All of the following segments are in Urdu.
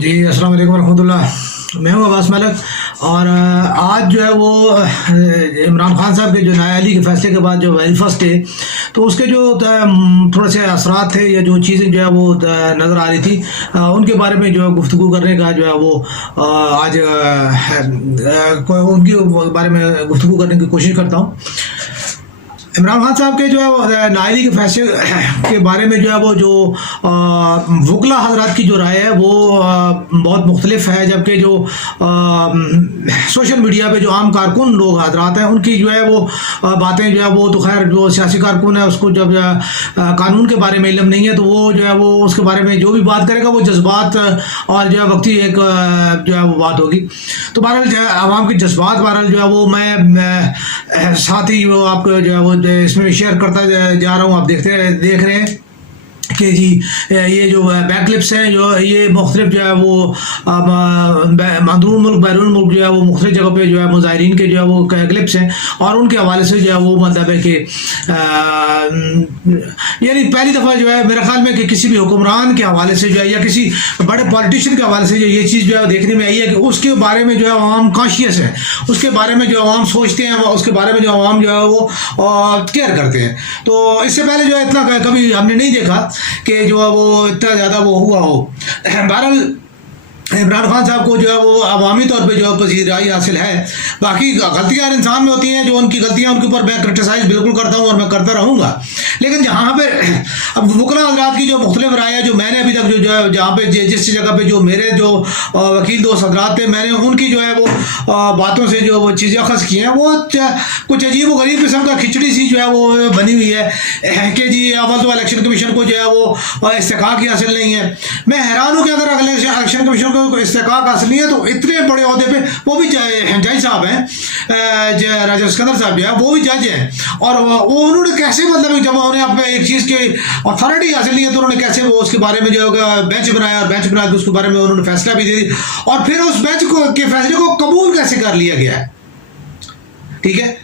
جی السلام علیکم ورحمۃ اللہ. میں ہوں عباس ملک. اور آج جو ہے وہ عمران خان صاحب کے جو نیا علی کے فیصلے کے بعد جو ویری فرسٹ ڈے، تو اس کے جو تھوڑے سے اثرات تھے یا جو چیزیں جو ہے وہ نظر آ رہی تھی، ان کے بارے میں جو ہے گفتگو کرنے کا جو ہے وہ آج ان کے بارے میں گفتگو کرنے کی کوشش کرتا ہوں. عمران خان صاحب کے جو ہے نائلی کے فیصلے کے بارے میں جو ہے وہ جو وکلا حضرات کی جو رائے ہے وہ بہت مختلف ہے، جبکہ جو سوشل میڈیا پہ جو عام کارکن لوگ حضرات ہیں ان کی جو ہے وہ باتیں جو ہے وہ تو خیر جو سیاسی کارکن ہے اس کو جب قانون کے بارے میں علم نہیں ہے تو وہ جو ہے وہ اس کے بارے میں جو بھی بات کرے گا وہ جذبات اور جو ہے وقتی ایک جو ہے وہ بات ہوگی. تو بہرحال جو ہے عوام کے جذبات بہرحال جو ہے وہ میں ساتھ ہی وہ آپ کو جو ہے وہ اس میں شیئر کرتا جا رہا ہوں. آپ دیکھ رہے ہیں کہ جی یہ جو بیک کلپس ہیں جو یہ مختلف جو ہے وہ اندرون ملک بیرون ملک جو ہے وہ مختلف جگہ پہ جو ہے مظاہرین کے جو ہے وہ کلپس ہیں، اور ان کے حوالے سے جو ہے وہ مطلب ہے کہ یعنی پہلی دفعہ جو ہے میرے خیال میں کہ کسی بھی حکمران کے حوالے سے جو ہے یا کسی بڑے پالیٹیشین کے حوالے سے جو یہ چیز جو ہے دیکھنے میں آئی ہے کہ اس کے بارے میں جو ہے عوام کانشیس ہے، اس کے بارے میں جو عوام سوچتے ہیں، اس کے بارے میں جو عوام جو ہے وہ کیئر کرتے ہیں. تو اس سے پہلے جو ہے اتنا کبھی ہم نے نہیں دیکھا کہ جو ہے وہ اتنا زیادہ وہ ہوا ہو. بہرحال عمران خان صاحب کو جو ہے وہ عوامی طور پہ جو ہے پذیرائی حاصل ہے. باقی غلطیاں ہر انسان میں ہوتی ہیں، جو ان کی غلطیاں ان کے اوپر میں کرٹیسائز بالکل کرتا ہوں اور میں کرتا رہوں گا. لیکن جہاں پہ اب وکلا حضرات کی جو مختلف رائے ہے، جو میں نے ابھی تک جو ہے جہاں پہ جس جگہ پہ جو میرے جو وکیل دوست حضرات تھے، میں نے ان کی جو ہے وہ باتوں سے جو وہ چیزیں اخذ کی ہیں، وہ کچھ عجیب و غریب قسم کا کھچڑی سی جو ہے وہ بنی ہوئی ہے کہ جی اول تو الیکشن کمیشن کو جو ہے وہ استحقاق ہی حاصل نہیں ہے. میں حیران ہوں کہ اگر الیکشن کمیشن کو استحقاق حاصل نہیں ہے تو اتنے بڑے عہدے پہ وہ بھی جج صاحب ہیں، راجہ اسکندر صاحب جو ہے وہ بھی جج ہیں، اور وہ انہوں نے کیسے مطلب جب انہیں اپنے ایک چیز کی اتھارٹی حاصل نہیں ہے تو انہوں نے کیسے وہ اس کے بارے میں جو بینچ بنایا، اور بینچ بنا کے اس کے بارے میں انہوں نے فیصلہ بھی دے دی، اور پھر اس بینچ کے فیصلے کو قبول کیسے کر لیا گیا ہے. ٹھیک ہے،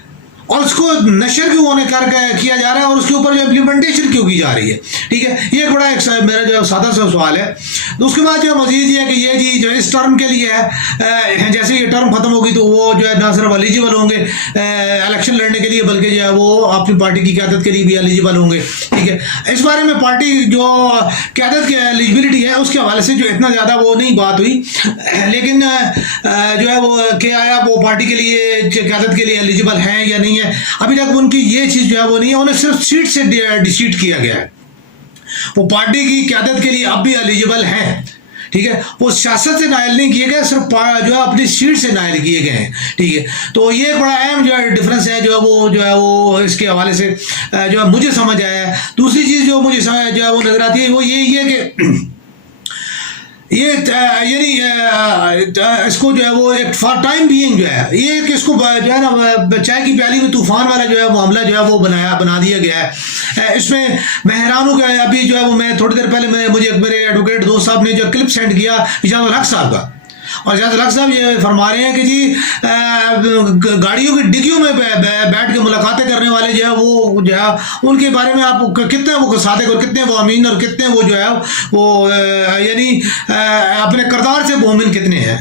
اور اس کو نشر کیوں ہونے کیا جا رہا ہے، اور اس کے اوپر جو امپلیمنٹیشن کیوں کی جا رہی ہے. ٹھیک ہے، یہ ایک بڑا میرا جو سادہ سا سوال ہے. اس کے بعد جو مزید یہ ہے کہ یہ جی جو اس ٹرم کے لیے ہے، جیسے یہ ٹرم ختم ہوگی تو وہ جو ہے نہ صرف ایلیجیبل ہوں گے الیکشن لڑنے کے لیے، بلکہ جو ہے وہ اپنی پارٹی کی قیادت کے لیے بھی ایلیجیبل ہوں گے. ٹھیک ہے، اس بارے میں پارٹی جو قیادت کی ایلیجیبلٹی ہے اس کے حوالے سے جو اتنا زیادہ وہ نہیں بات ہوئی، لیکن جو ہے وہ کہ آیا وہ پارٹی کے لیے قیادت کے لیے ایلیجیبل ہیں یا نہیں ہے، ابھی تک ان کی یہ چیز جو ہے وہ نہیں ہے. انہیں صرف سیٹ سے ڈیسیٹ کیا گیا ہے، وہ پارٹی کی قیادت کے لیے اب بھی ایلیجیبل ہیں. ٹھیک ہے، وہ سیاست سے نائل نہیں کیے گئے، صرف جو ہے اپنی سیٹ سے نائل کیے گئے ہیں. ٹھیک ہے، تو یہ ایک بڑا اہم جو ہے ڈفرینس ہے جو ہے وہ اس کے حوالے سے جو ہے مجھے سمجھ آیا ہے. دوسری چیز جو مجھے جو ہے وہ نظر آتی ہے وہ یہ ہے کہ یہ یعنی اس کو جو ہے وہ ایک فار ٹائم بینگ جو ہے یہ کہ اس کو جو ہے نا چائے کی پیالی میں طوفان والا جو ہے معاملہ جو ہے وہ بنا دیا گیا ہے. اس میں میں حیران ہوں کہ ابھی جو ہے وہ میں تھوڑی دیر پہلے مجھے میرے ایڈوکیٹ دوست صاحب نے جو کلپ سینڈ کیا اجاز الحق صاحب کا، اور اجاز الحق صاحب یہ فرما رہے ہیں کہ جی گاڑیوں کی ڈگیوں میں بیٹھ کے ملاقاتیں کرنے والے جو ہے وہ جو ہے ان کے بارے میں آپ کتنے وہ صادق اور کتنے وہ امین اور کتنے وہ جو ہے وہ یعنی اپنے کردار سے مومن کتنے ہیں.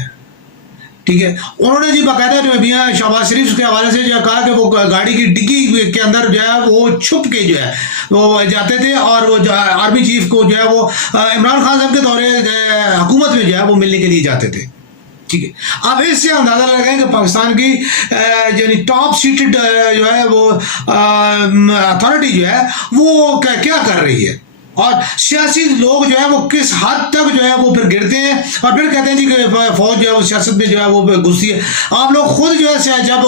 ٹھیک ہے، انہوں نے جی باقاعدہ جو میاں شہباز شریف کے حوالے سے جو کہا کہ وہ گاڑی کی ڈگی کے اندر جو ہے وہ چھپ کے جو ہے وہ جاتے تھے، اور وہ آرمی چیف کو جو ہے وہ عمران خان صاحب کے دورے حکومت میں جو ہے وہ ملنے کے لیے جاتے تھے. ٹھیک ہے، آپ اس سے اندازہ لگائیں کہ پاکستان کی یعنی ٹاپ سیٹڈ جو ہے وہ اتھارٹی جو ہے وہ کیا کر رہی ہے، اور سیاسی لوگ جو ہے وہ کس حد تک جو ہے وہ پھر گرتے ہیں اور پھر کہتے ہیں جی کہ فوج جو ہے وہ سیاست میں جو ہے وہ گھسی ہے. آپ لوگ خود جو ہے جب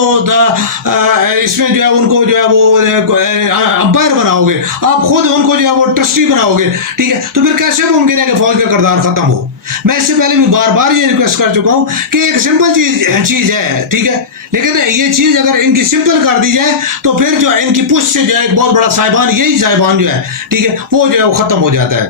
اس میں جو ہے ان کو جو ہے وہ امپائر بناؤ گے، آپ خود ان کو جو ہے وہ ٹرسٹی بناؤ گے. ٹھیک ہے، تو پھر کیسے ممکن ہے کہ فوج کا کردار ختم ہو. میں اس سے پہلے بھی بار بار یہ ریکویسٹ کر چکا ہوں کہ ایک سمپل چیز ہے. ٹھیک ہے، لیکن یہ چیز اگر ان کی سمپل کر دی جائے تو پھر جو ان کی پشت سے جو ہے ایک بہت بڑا صاحبان، یہی صاحبان جو ہے ٹھیک ہے وہ جو ہے وہ ختم ہو جاتا ہے.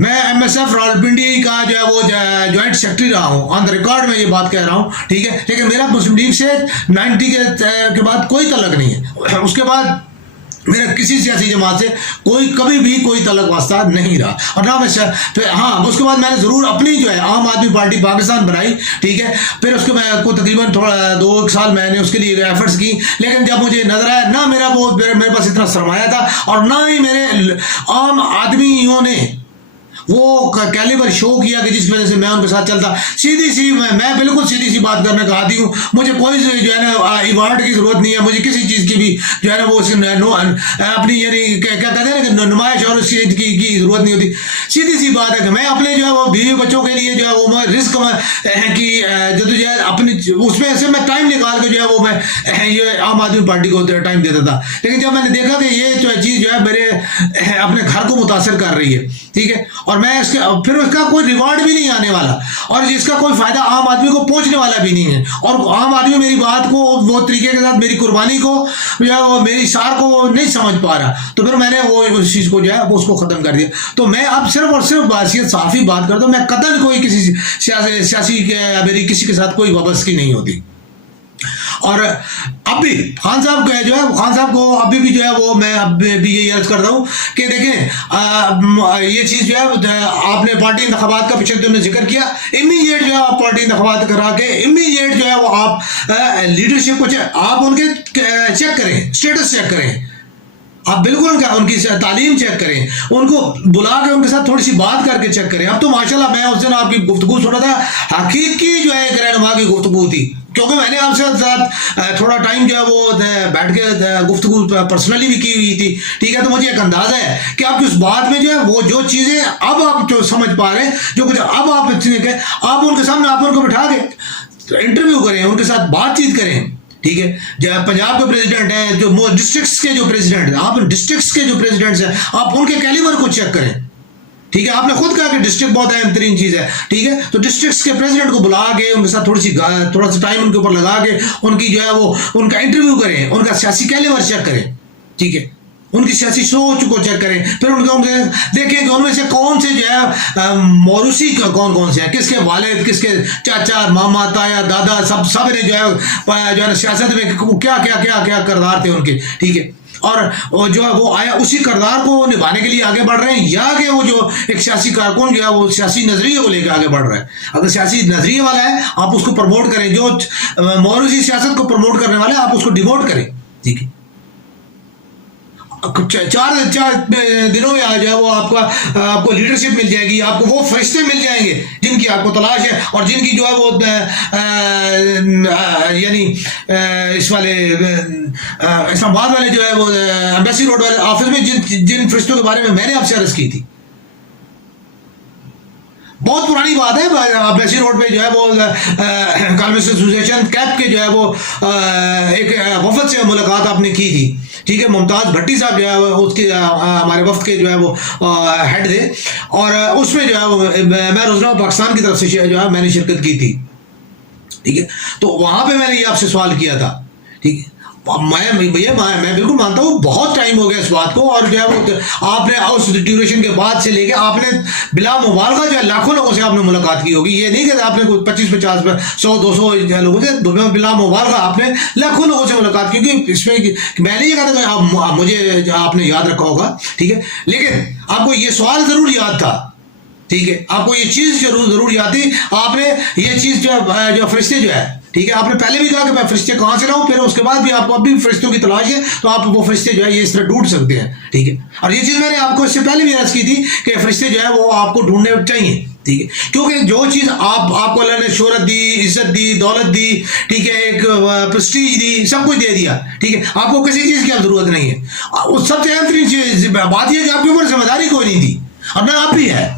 میں ایم ایس ایف راولپنڈی کا جو ہے وہ جوائنٹ سیکرٹری رہا ہوں, آن دا ریکارڈ میں یہ بات کہہ رہا ہوں, ٹھیک ہے. لیکن میرا مسلم لیگ سے 90 کے بعد کوئی تعلق نہیں ہے. اس کے بعد میرا کسی سیاسی جماعت سے کبھی بھی کوئی تعلق واسطہ نہیں رہا. اور نہ میں ہاں اس کے بعد میں نے ضرور اپنی جو ہے عام آدمی پارٹی پاکستان بنائی, ٹھیک ہے. پھر اس کے میں کو تقریباً تھوڑا 2 سال میں نے اس کے لیے ایفرٹس کی, لیکن جب مجھے نظر آیا نہ میرے پاس اتنا سرمایہ تھا اور نہ ہی میرے عام آدمیوں نے وہ کیلیبر شو کیا کہ جس وجہ سے میں ان کے ساتھ چلتا. میں بالکل سیدھی سی بات کرنے کا عادی ہوں. مجھے کوئی جو ہے نا ایوارڈ کی ضرورت نہیں ہے, مجھے کسی چیز کی بھی جو ہے نا وہ اپنی یعنی کیا کہتے ہیں نا کہ نمائش اور اس چیز کی ضرورت نہیں ہوتی. سیدھی سی بات ہے کہ میں اپنے جو ہے وہ بیوی بچوں کے لیے جو ہے وہ رزق کی جدوجہد اپنی اس میں سے میں ٹائم نکال کے جو ہے وہ میں یہ عام آدمی پارٹی کو ٹائم دیتا تھا. لیکن جب میں نے دیکھا کہ یہ جو چیز جو ہے میرے اپنے گھر کو متاثر کر رہی ہے, ٹھیک ہے, اور میں پھر اس کا کوئی ریوارڈ بھی نہیں آنے والا اور جس کا کوئی فائدہ عام آدمی کو پہنچنے والا بھی نہیں ہے, اور عام آدمی میری بات کو وہ طریقے کے ساتھ میری قربانی کو جو ہے وہ میری اشعار کو نہیں سمجھ پا رہا, تو پھر میں نے وہ اس چیز کو جو ہے وہ اس کو ختم کر دیا. تو میں اب صرف اور صرف بحیثیت صحافی بات کرتا ہوں. میں قطعاً کوئی کسی سیاسی میری کسی کے ساتھ کوئی وابستگی نہیں ہوتی. اور اب بھی خان صاحب کو ابھی بھی جو ہے وہ میں اب بھی یہی عرض کرتا ہوں کہ دیکھیں یہ چیز جو ہے آپ نے پارٹی انتخابات کا پچھلے دنوں نے ذکر کیا, امیڈیٹ جو ہے آپ پارٹی انتخابات کرا کے امیڈیٹ جو ہے وہ آپ لیڈرشپ کو آپ ان کے چیک کریں, اسٹیٹس چیک کریں, آپ بالکل ان کی تعلیم چیک کریں, ان کو بلا کے ان کے ساتھ تھوڑی سی بات کر کے چیک کریں. اب تو ماشاءاللہ میں اس دن آپ کی گفتگو سنا تھا, حقیقی جو ہے ایک رہنما کی گفتگو تھی, کیونکہ میں نے آپ سے ساتھ تھوڑا ٹائم جو ہے وہ بیٹھ کے گفتگو پرسنلی بھی کی ہوئی تھی, ٹھیک ہے. تو مجھے ایک اندازہ ہے کہ آپ کی اس بات میں جو ہے وہ جو چیزیں اب آپ جو سمجھ پا رہے ہیں, جو کچھ اب آپ ان کے سامنے آپ ان کو بٹھا کے انٹرویو کریں, ان کے ساتھ بات چیت کریں, ٹھیک ہے. جب پنجاب کے پریزیڈنٹ ہیں, جو ڈسٹرکٹس کے جو پریزیڈنٹ ہیں, آپ ڈسٹرکٹس کے جو پریزیڈنٹس ہیں آپ ان کے کیلیبر کو چیک کریں, ٹھیک ہے. آپ نے خود کہا کہ ڈسٹرکٹ بہت اہم ترین چیز ہے, ٹھیک ہے. تو ڈسٹرکٹس کے پریزیڈنٹ کو بلا کے ان کے ساتھ تھوڑا سا ٹائم ان کے اوپر لگا کے ان کی جو ہے وہ ان کا انٹرویو کریں, ان کا سیاسی کیلیبر چیک کریں, ٹھیک ہے, ان کی سیاسی سوچ کو چیک کریں. پھر ان کے دیکھیں کہ ان میں سے کون سے جو ہے موروثی کون سے ہیں, کس کے والد, کس کے چاچا, ماما, تایا, دادا, سب نے جو ہے سیاست میں کیا کردار تھے ان کے, ٹھیک ہے. اور جو ہے وہ آیا اسی کردار کو نبھانے کے لیے آگے بڑھ رہے ہیں, یا کہ وہ جو ایک سیاسی کارکن جو ہے وہ سیاسی نظریے کو لے کے آگے بڑھ رہا ہے. اگر سیاسی نظریے والا ہے آپ اس کو پروموٹ کریں, جو موروثی سیاست کو پروموٹ کرنے والا ہے آپ اس کو ڈیموٹ کریں, ٹھیک ہے. 4 دنوں میں آ جائے وہ آپ کو لیڈرشپ مل جائے گی, آپ کو وہ فرشتے مل جائیں گے جن کی آپ کو تلاش ہے, اور جن کی جو ہے وہ یعنی اس والے اسلام آباد والے جو ہے وہ ایمبیسی روڈ والے آفس میں جن فرشتوں کے بارے میں نے آپ سے عرض کی تھی. بہت پرانی بات ہے, ایمبیسی روڈ پہ جو ہے وہ کالمسٹ ایسوسیشن کیپ کے جو ہے وہ ایک وفد سے ملاقات آپ نے کی تھی, ٹھیک ہے. ممتاز بھٹی صاحب جو ہے اس کے ہمارے وفد کے جو ہے وہ ہیڈ تھے, اور اس میں جو ہے وہ میں روزنامہ پاکستان کی طرف سے جو ہے میں نے شرکت کی تھی, ٹھیک ہے. تو وہاں پہ میں نے یہ آپ سے سوال کیا تھا, ٹھیک ہے. میں بالکل مانتا ہوں بہت ٹائم ہو گیا اس بات کو, اور جو ہے وہ آپ نے اس ڈیوریشن کے بعد سے لے کے آپ نے بلا مبالغہ جو ہے لاکھوں لوگوں سے آپ نے ملاقات کی ہوگی. یہ نہیں کہ آپ نے کوئی 25-50 100-200 لوگوں سے, بلا مبالغہ آپ نے لاکھوں لوگوں سے ملاقات کی, کیونکہ اس میں میں نہیں یہ کہتا کہ مجھے آپ نے یاد رکھا ہوگا, ٹھیک ہے. لیکن آپ کو یہ سوال ضرور یاد تھا, ٹھیک ہے. آپ کو یہ چیز ضرور یاد تھی, آپ نے یہ چیز جو فرشتے جو ہے, ٹھیک ہے, آپ نے پہلے بھی کہا کہ میں فرشتے کہاں سے لاؤں, پھر اس کے بعد بھی آپ کو اب بھی فرشتوں کی تلاش ہے, تو آپ وہ فرشتے جو ہے یہ اس طرح ڈھونڈ سکتے ہیں, ٹھیک ہے. اور یہ چیز میں نے آپ کو اس سے پہلے بھی عرض کی تھی کہ فرشتے جو ہے وہ آپ کو ڈھونڈنے چاہیے, ٹھیک ہے. کیونکہ جو چیز آپ کو اللہ نے شہرت دی, عزت دی, دولت دی, ٹھیک ہے, ایک پرسٹیج دی, سب کچھ دے دیا, ٹھیک ہے. آپ کو کسی چیز کی اب ضرورت نہیں ہے. سب سے اہم ترین چیز بات یہ کہ آپ کے اوپر ذمہ داری کوئی نہیں دی, اور نہ آپ بھی ہے.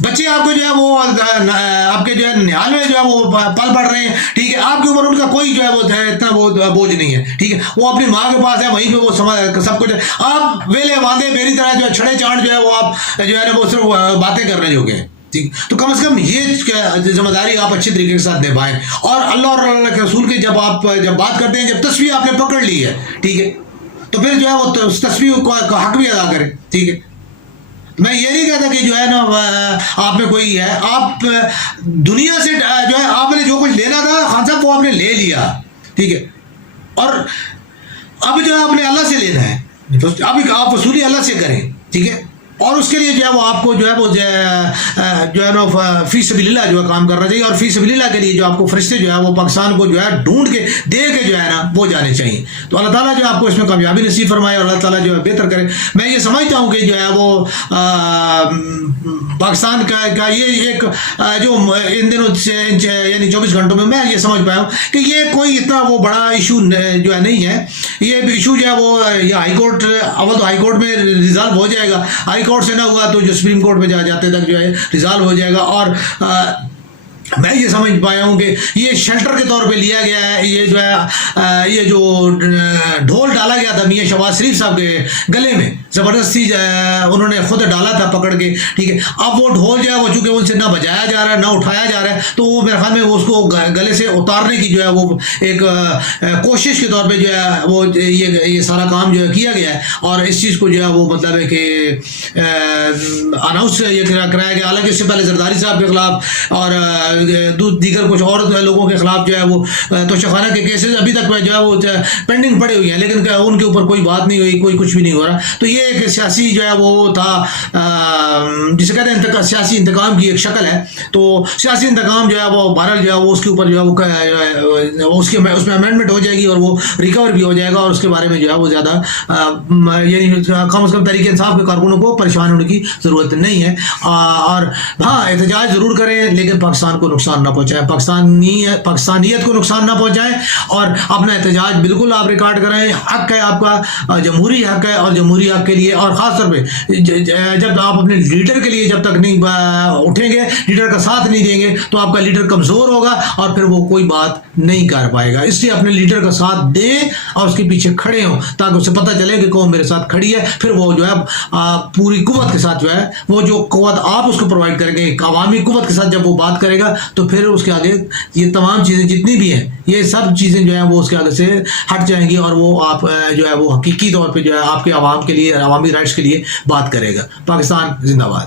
بچے آپ کو جو ہے وہ آپ کے جو ہے نہال میں جو ہے وہ پل پڑھ رہے ہیں, ٹھیک ہے. آپ کے اوپر ان کا کوئی جو ہے وہ اتنا وہ بوجھ نہیں ہے, ٹھیک ہے. وہ اپنی ماں کے پاس ہے, وہیں پہ وہ سب کچھ ہے. آپ ویلے واندے میری طرح جو ہے چھڑے چانٹ جو ہے وہ آپ جو ہے نا وہ صرف باتیں کر رہے ہو گئے, ٹھیک. تو کم از کم یہ ذمہ داری آپ اچھے طریقے کے ساتھ نبھائیں. اور اللہ کے رسول کی جب بات کرتے ہیں, جب تصویر آپ نے پکڑ لی ہے, ٹھیک ہے, تو پھر جو ہے وہ اس تصویر کا حق بھی ادا کریں, ٹھیک ہے. میں یہ نہیں کہتا کہ جو ہے نا آپ میں کوئی ہے، آپ دنیا سے جو ہے آپ نے جو کچھ لینا تھا خان صاحب وہ آپ نے لے لیا، ٹھیک ہے، اور اب جو ہے آپ نے اللہ سے لینا ہے، اب آپ وصولی اللہ سے کریں، ٹھیک ہے، اور اس کے لیے جو ہے وہ آپ کو جو ہے وہ جو ہے نا فی سبیل اللہ جو ہے کام کرنا چاہیے، اور فی سبیل اللہ کے لیے جو آپ کو فرشتے جو ہے وہ پاکستان کو جو ہے ڈھونڈ کے دے کے جو ہے نا وہ جانے چاہیے. تو اللہ تعالیٰ جو آپ کو اس میں کامیابی نصیب فرمائے اور اللہ تعالیٰ جو ہے بہتر کرے. میں یہ سمجھتا ہوں کہ جو ہے وہ پاکستان کا یہ ایک جو ان دنوں یعنی 24 گھنٹوں میں یہ سمجھ پایا ہوں کہ یہ کوئی اتنا وہ بڑا ایشو جو ہے نہیں ہے. یہ ایشو جو ہے وہ یہ ہائی کورٹ، اول تو ہائی کورٹ میں ریزالو ہو جائے گا، ہائی کورٹ سے نہ ہوا تو جو سپریم کورٹ میں جاتے تک جو ہے ریزالو ہو جائے گا. اور میں یہ سمجھ پایا ہوں کہ یہ شیلٹر کے طور پہ لیا گیا ہے. یہ جو ہے یہ جو ڈھول ڈالا گیا تھا میاں شہباز شریف صاحب کے گلے میں زبردستی انہوں نے خود ڈالا تھا پکڑ کے، ٹھیک ہے. اب وہ ڈھول جو ہے وہ چونکہ ان سے نہ بجایا جا رہا ہے نہ اٹھایا جا رہا ہے، تو وہ میرے خیال میں اس کو گلے سے اتارنے کی جو ہے وہ ایک کوشش کے طور پہ جو ہے وہ یہ سارا کام جو ہے کیا گیا ہے. اور اس چیز کو جو ہے وہ مطلب ہے کہ اناؤنس یہ کرایا گیا. حالانکہ اس سے پہلے زرداری صاحب کے خلاف اور دیگر کچھ اور لوگوں کے خلاف جو ہے وہ توشخانہ کے کیسز ابھی تک جو ہے وہ پینڈنگ پڑے ہوئے ہیں، لیکن ان کے اوپر کوئی بات نہیں ہوئی، کوئی کچھ بھی نہیں ہو رہا. تو یہ ایک سیاسی جو ہے وہ تھا، جسے کہتے ہیں سیاسی انتقام کی ایک شکل ہے. تو سیاسی انتقام جو ہے وہ بہرحال جو ہے وہ اس کے اوپر جو ہے وہ اس میں امینڈمنٹ ہو جائے گی اور وہ ریکور بھی ہو جائے گا، اور اس کے بارے میں جو ہے وہ زیادہ یعنی کم از کم تحریک انصاف کے کارکنوں کو پریشان ہونے کی ضرورت نہیں ہے. اور ہاں احتجاج ضرور کریں لیکن پاکستان کو نقصان نہ پہنچائیں، پاکستانیت کو نقصان نہ پہنچائیں، اور اپنا احتجاج بالکل آپ ریکارڈ کریں. حق ہے آپ کا، جمہوری حق ہے، اور جمہوری حق کے لیے اور خاص طور پہ جب آپ اپنے لیڈر کے لیے جب تک نہیں اٹھیں گے، لیڈر کا ساتھ نہیں دیں گے، تو آپ کا لیڈر کمزور ہوگا اور پھر وہ کوئی بات نہیں کر پائے گا. اس لیے اپنے لیڈر کا ساتھ دیں اور اس کے پیچھے کھڑے ہوں تاکہ اسے پتہ چلے کہ قوم میرے ساتھ کھڑی ہے. پھر وہ جو ہے پوری قوت کے ساتھ جو ہے وہ جو قوت آپ اس کو پرووائڈ کریں گے، عوامی قوت کے ساتھ جب وہ بات کرے گا تو پھر اس کے آگے یہ تمام چیزیں جتنی بھی ہیں یہ سب چیزیں جو ہیں وہ اس کے آگے سے ہٹ جائیں گی، اور وہ آپ جو ہے وہ حقیقی طور پہ جو ہے آپ کے عوام کے لیے، عوامی رائٹس کے لیے بات کرے گا. پاکستان زندہ باد.